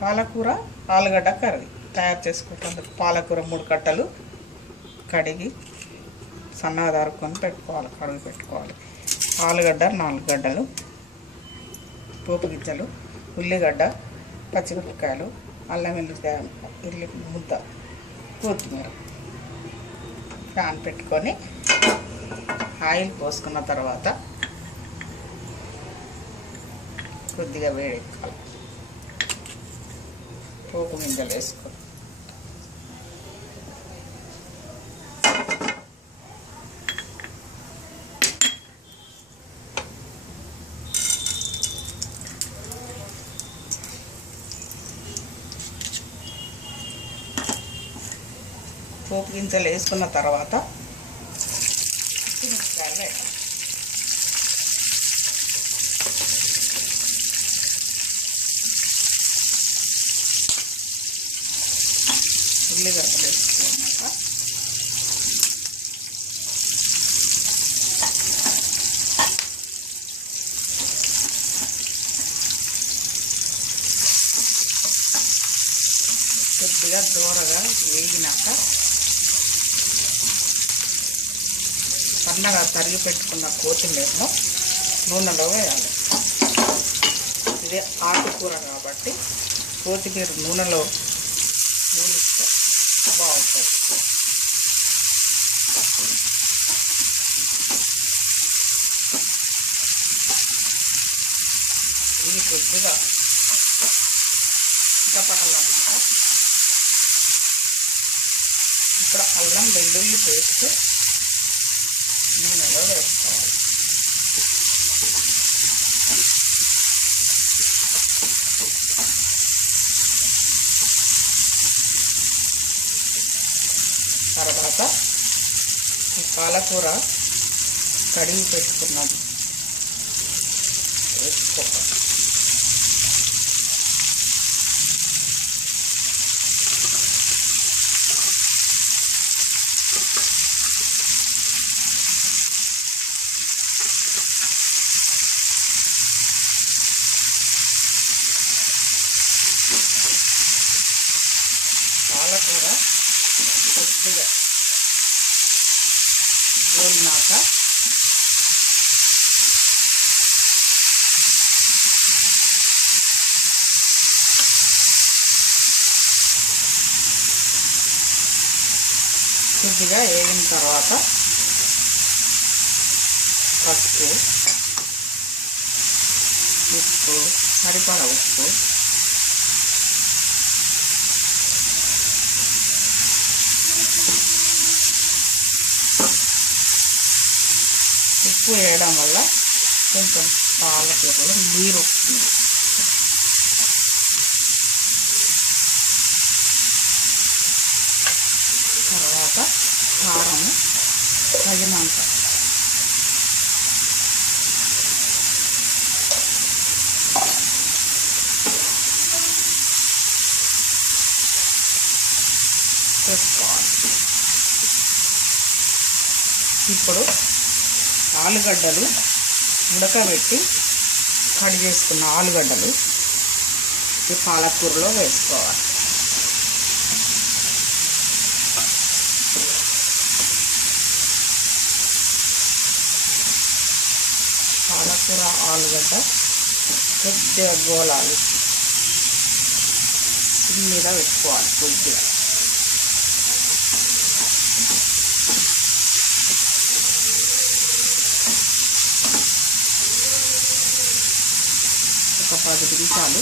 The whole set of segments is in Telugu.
పాలకూర ఆలుగడ్డ కర్రీ తయారు చేసుకుంటాం. పాలకూర 3 కట్టలు కడిగి సన్నగా తరుక్కొని పెట్టుకోవాలి, కడిగి పెట్టుకోవాలి. ఆలుగడ్డ 4 గడ్డలు, పోపు గింజలు, ఉల్లిగడ్డ, పచ్చిమిరపకాయలు, అల్లం వెల్లుల్లి ముద్ద, కొత్తిమీర. ప్యాన్ పెట్టుకొని ఆయిల్ పోసుకున్న తర్వాత కొద్దిగా వేడెక్కాలి. పోపు గింజలు వేసుకోవాలి. పోపు గింజలు వేసుకున్న తర్వాత మిరపకాయలు వేయాలి. ఉల్లిగడ్డలు వేసుకున్నాక కొద్దిగా దూరగా వేగినాక సన్నగా తరిగి పెట్టుకున్న కొత్తిమీరను నూనెలో వేయాలి. ఇదే ఆకుకూర కాబట్టి కొత్తిమీర నూనెలో నూనెస్తే బాగుంటుంది. ఇది కొద్దిగా గపటలన్నమాట. ఇక్కడ అల్లం వెల్లుల్లి పేస్ట్ నూనెలో వేసుకోవాలి. తర్వాత ఈ పాలకూర కడిగి పెట్టుకున్నది వేసుకోవాలి. పాలకూర కొద్దిగా గోలినాక కొద్దిగా వేగిన తర్వాత పసుపు, ఉప్పు, సరిపడా ఉప్పు, ఉప్పు వేయడం వల్ల కొంచెం పాలకూరలో నీరు వస్తుంది. తర్వాత కారము తగినంత, వేసుకోవాలి. ఇప్పుడు ఆలుగడ్డలు ఉడకబెట్టి కట్ చేసుకున్న ఆలుగడ్డలు ఈ పాలకూరలో వేసుకోవాలి. పాలకూర ఆలుగడ్డ కొద్దిగా గోలాలి, మీద పెట్టుకోవాలి. కొద్దిగా ఒక 10 నిమిషాలు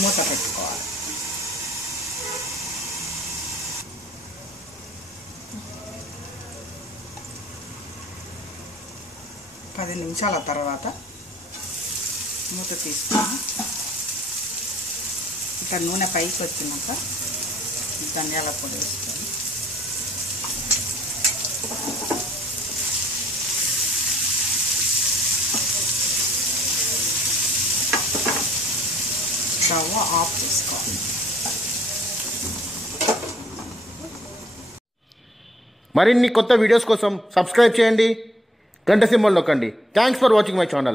మూత పెట్టుకోవాలి. పది నిమిషాల తర్వాత మూత తీసుకొని ఇట్లా నూనె పైకి వచ్చినాక ధనియాల పొడి వేసుకొని స్టవ్ ఆఫ్ చేసుకోవాలి. మరిన్ని కొత్త వీడియోస్ కోసం సబ్స్క్రైబ్ చేయండి, గంట సింబల్ నొక్కండి. Thanks for watching my channel.